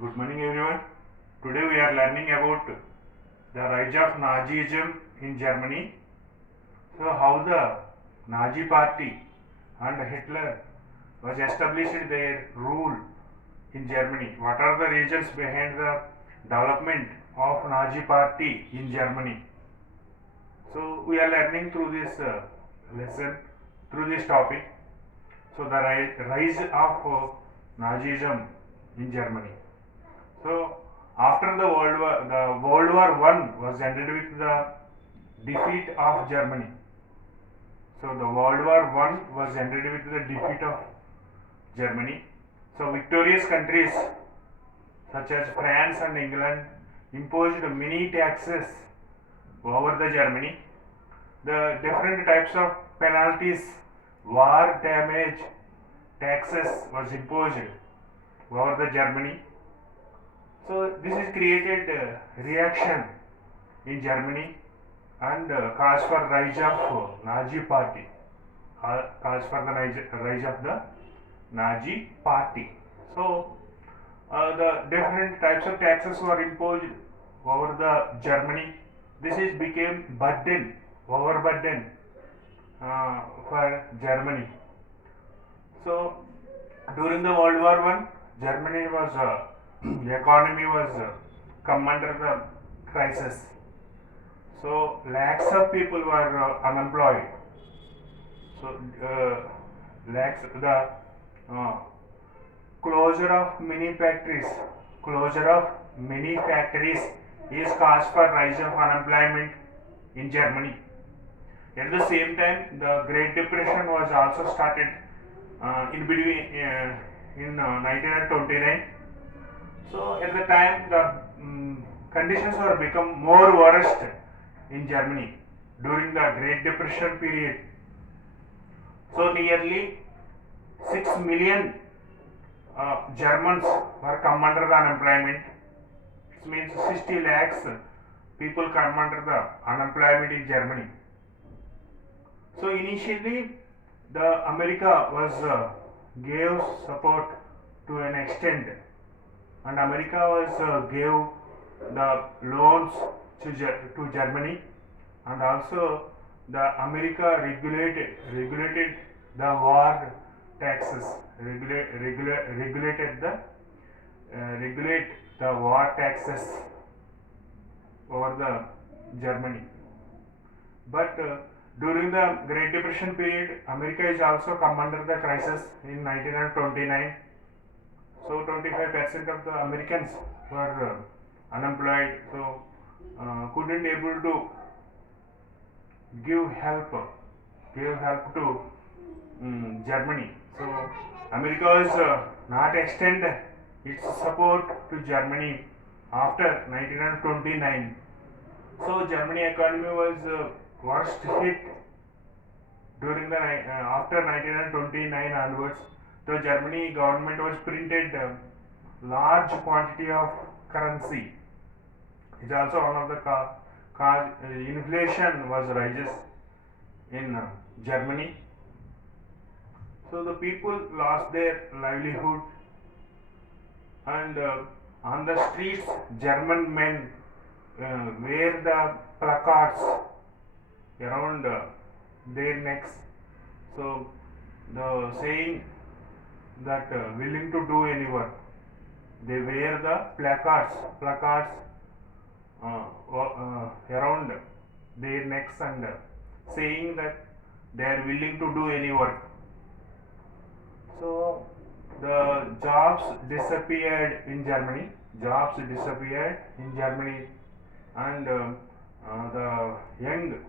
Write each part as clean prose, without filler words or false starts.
Good morning, everyone. Today we are learning about the rise of Nazism in Germany. So, how the Nazi Party and Hitler was established their rule in Germany. What are the reasons behind the development of Nazi Party in Germany? So, we are learning through this lesson, through this topic. So, the rise of Nazism in Germany. So after the World War One was ended with the defeat of Germany. So the World War One was ended with the defeat of Germany. So victorious countries such as France and England imposed many taxes over the Germany. The different types of penalties, war damage, taxes was imposed over the Germany. So this is created reaction in Germany and calls for rise of Nazi party. Calls for the rise of the Nazi party. So the different types of taxes were imposed over the Germany. This is became burden, overburden for Germany. So during the World War One, Germany was the economy was come under the crisis. So lakhs of people were unemployed. So lakhs the uh, closure of many factories is cause for rise of unemployment in Germany. At the same time, the Great Depression was also started in between in 1929. So at the time, the conditions were become more worst in Germany during the Great Depression period. So nearly 6 million Germans were come under the unemployment. It means 60 lakhs people come under the unemployment in Germany. So initially, the America was gave support to an extent, and America was gave the loans to Germany, and also the America regulated the war taxes, regulated the regulate the war taxes over the Germany. But during the Great Depression period, America is also come under the crisis in 1929. So 25% of the Americans were unemployed. So couldn't able to give help, to Germany. So America was not extend its support to Germany after 1929. So Germany economy was worst hit during the after 1929 onwards. The Germany government was printed large quantity of currency. It's also one of the cause inflation was rises in Germany. So the people lost their livelihood, and on the streets German men wear the placards around their necks. So the saying that willing to do any work, they wear the placards around their necks, and saying that they are willing to do any work. So the jobs disappeared in Germany. And the young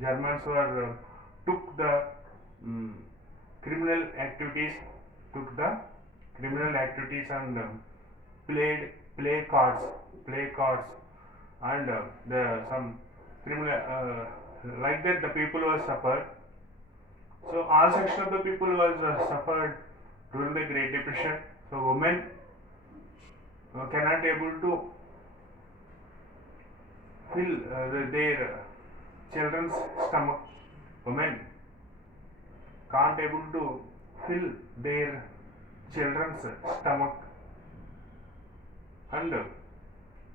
Germans were took the um, criminal activities, and played play cards, and the some criminal like that the people were suffered. So all section of the people was suffered during the Great Depression. So women cannot able to fill their children's stomach. Women can't able to fill their children's stomach. and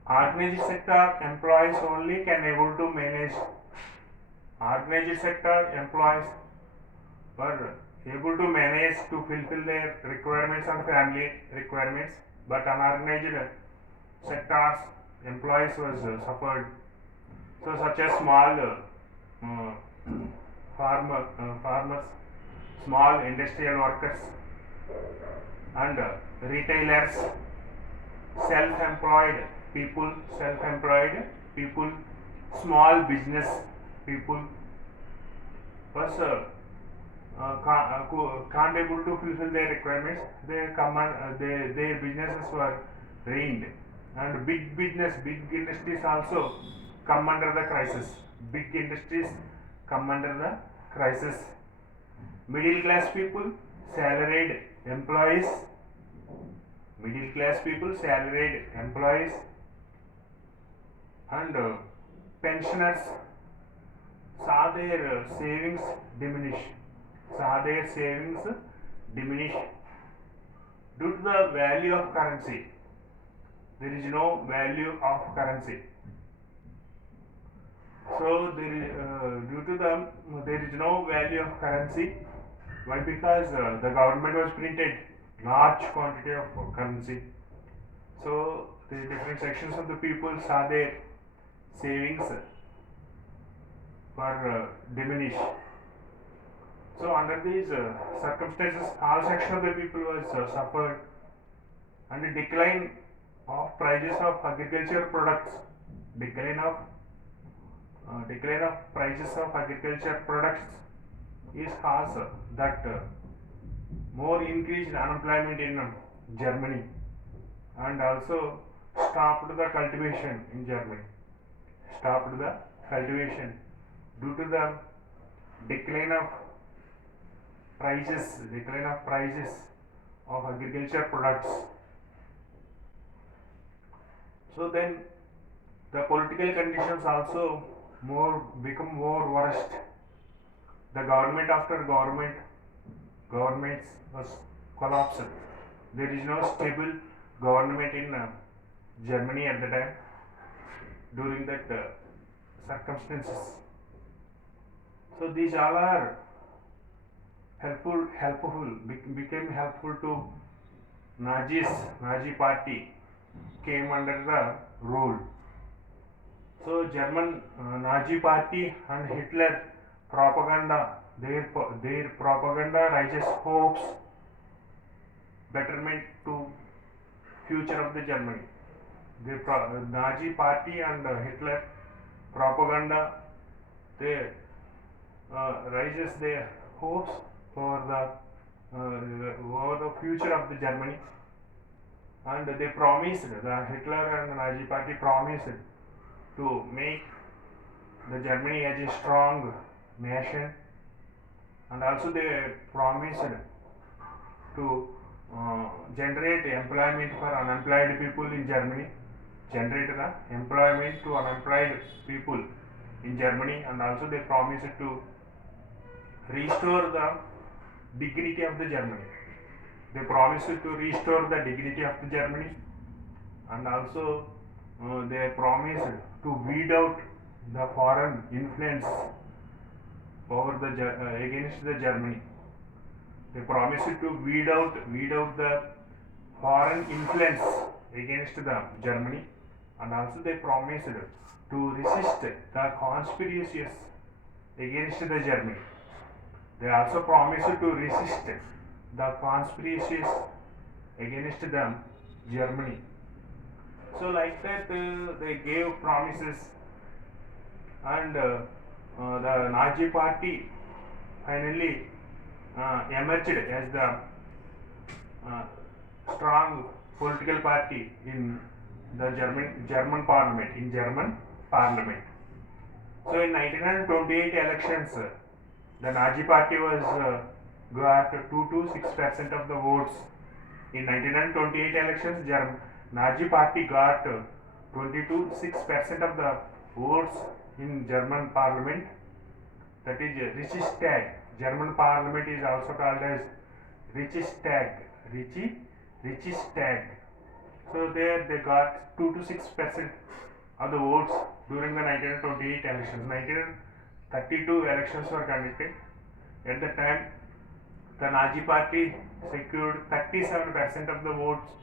organized sector employees only can able to manage. Organized sector employees were able to manage to fulfill their requirements and family requirements, but unorganized sectors employees was suffered. So such as small uh, farmers, small industrial workers, and retailers, self-employed people, small business people was can't able to fulfill their requirements. Their businesses were ruined, and big industries also come under the crisis. Big industries come under the crisis. Middle class people, salaried employees, middle class people, salaried employees, and pensioners saw their savings diminish. Diminish due to the value of currency. There is no value of currency. So due to there is no value of currency. Why? Because the government was printed large quantity of currency. So the different sections of the people saw their savings were diminished. So under these circumstances, all sections of the people was suffered, and the decline of prices of agriculture products, decline of prices of agriculture products is caused that more increased unemployment in Germany, and also stopped the cultivation in Germany. Stopped the cultivation due to the decline of prices of agriculture products. So then the political conditions also become more worst. The government after governments was collapsed. There is no stable government in Germany at the time during that circumstances. So these all are became helpful to Nazi party came under the rule. So German Nazi party and Hitler propaganda, their propaganda raises hopes, betterment to future of the Germany. The Nazi party and Hitler propaganda, they raises their hopes for the future of the Germany, and they promised, the Hitler and the Nazi party promised to make the Germany as a strong nation, and also they promised to generate employment for unemployed people in Germany, generate the employment to unemployed people in Germany, and also they promised to restore the dignity of the Germany. They promised to restore the dignity of the Germany, and also they promised to weed out the foreign influence over against the Germany. They promised to weed out the foreign influence against the Germany, and also they promised to resist the conspiracies against the Germany. They also promised to resist the conspiracies against the Germany. So like that they gave promises, and the Nazi party finally emerged as the strong political party in the German parliament. So in 1928 elections, the Nazi party was got 2 to 6% of the votes. In 1928 elections, Nazi party got 20 to 6% of the votes in German parliament. That is Reichstag. German parliament is also called as Reichstag. So there they got 2 to 6% of the votes during the 1928 elections. 1932 elections were conducted. At the time, the Nazi party secured 37% of the votes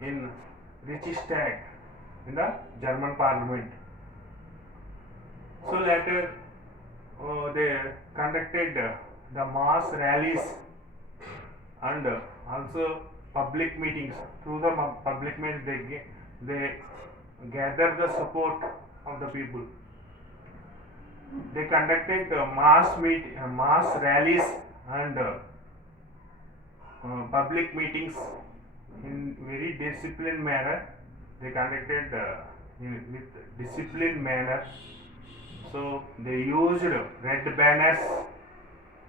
in Reichstag in the German parliament. So later they conducted the mass rallies and also public meetings. Through the public meetings they gather the support of the people. They conducted mass rallies and public meetings in very disciplined manner. They conducted with disciplined manner. So they used red banners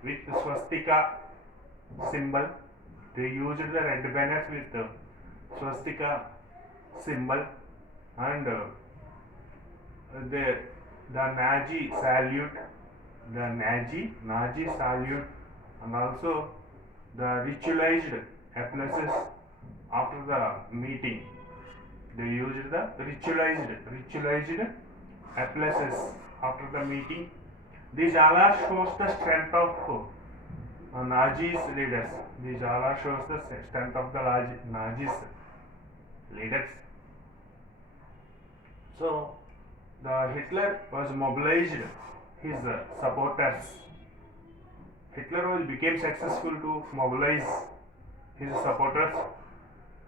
with swastika symbol. They used the red banners with swastika symbol and the Nazi salute, Nazi salute, and also the ritualized applauses after the meeting. They used the ritualized applauses after the meeting. These all shows the strength of Nazis leaders. These all shows the strength of the Nazis leaders. So the Hitler was mobilized his supporters. Hitler became successful to mobilize his supporters.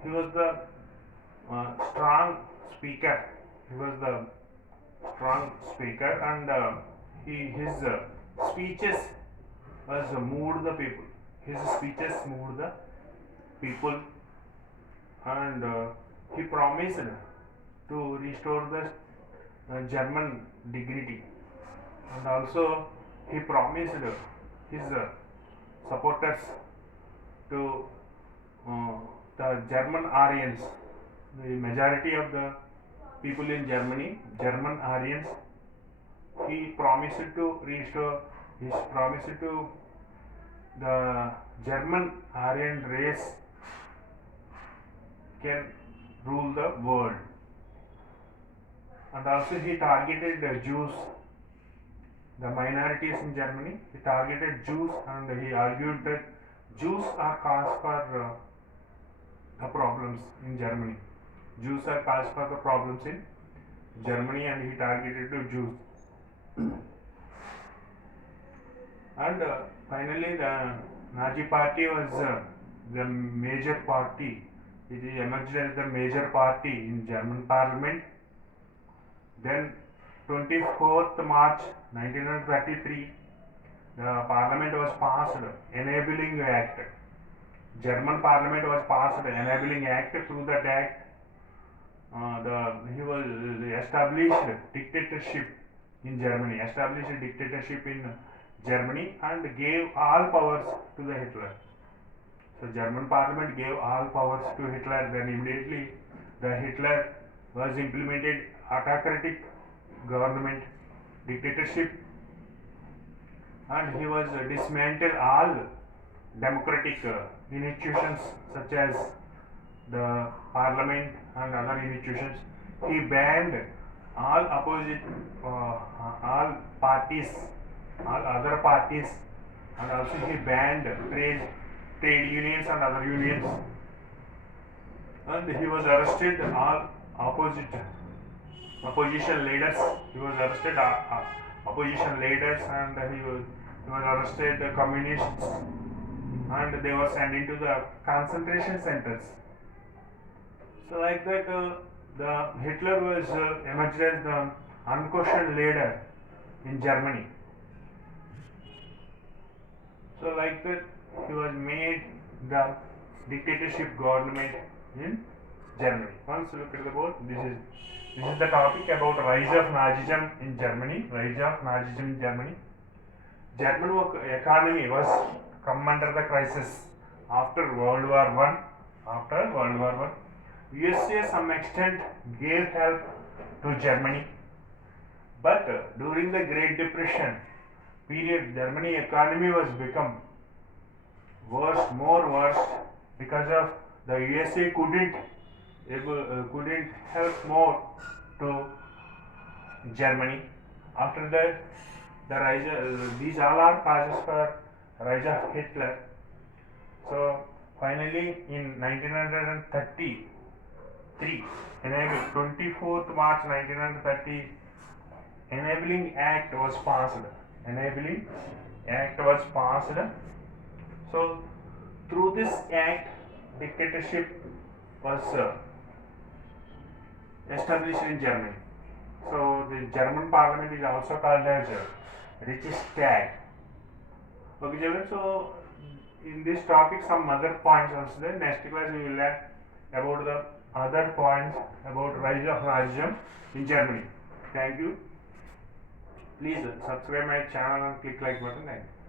He was the strong speaker. He was the strong speaker, and his speeches was moved the people. His speeches moved the people, and he promised to restore the German dignity, and also he promised his supporters to the German Aryans, the majority of the people in Germany, German Aryans. He promised to restore. He promised to the German Aryan race can rule the world. And also he targeted the Jews, the minorities in Germany. He targeted Jews, and he argued that Jews are cause for the problems in Germany. Jews are cause for the problems in Germany, and he targeted the Jews. And finally, the Nazi party was the major party. It emerged as the major party in German parliament. Then 24th March 1933, the parliament was passed enabling act. German parliament was passed enabling act. Through that act, he was established dictatorship in Germany. Established dictatorship in Germany and gave all powers to the Hitler. So German parliament gave all powers to Hitler. Then immediately the Hitler was implemented autocratic government, dictatorship, and he was dismantled all democratic institutions such as the parliament and other institutions. He banned all opposite, all parties, all other parties, and also he banned trade unions and other unions. And he was arrested all opposition leaders. He was arrested opposition leaders, and he was arrested communists, and they were sent into the concentration centers. So like that, the Hitler was emerged as the unquestioned leader in Germany. So like that, he was made the dictatorship government in Germany. Once look at the board, this is the topic about rise of Nazism in Germany. Rise of Nazism in Germany. German economy was come under the crisis after World War I. After World War I, USA some extent gave help to Germany, but during the Great Depression period, Germany economy was become worse, more worse, because of the USA couldn't couldn't help more to Germany. After that, the rise, these all are causes for rise of Hitler. So finally, in 1933, 24th March 1930, Enabling Act was passed. Enabling Act was passed. So through this act, dictatorship was established in Germany. So the German parliament is also called as Reichstag. Okay, children. So in this topic, some other points also there. Next class we will learn about the other points about rise of Nazism in Germany. Thank you. Please subscribe my channel and click like button. Thank you.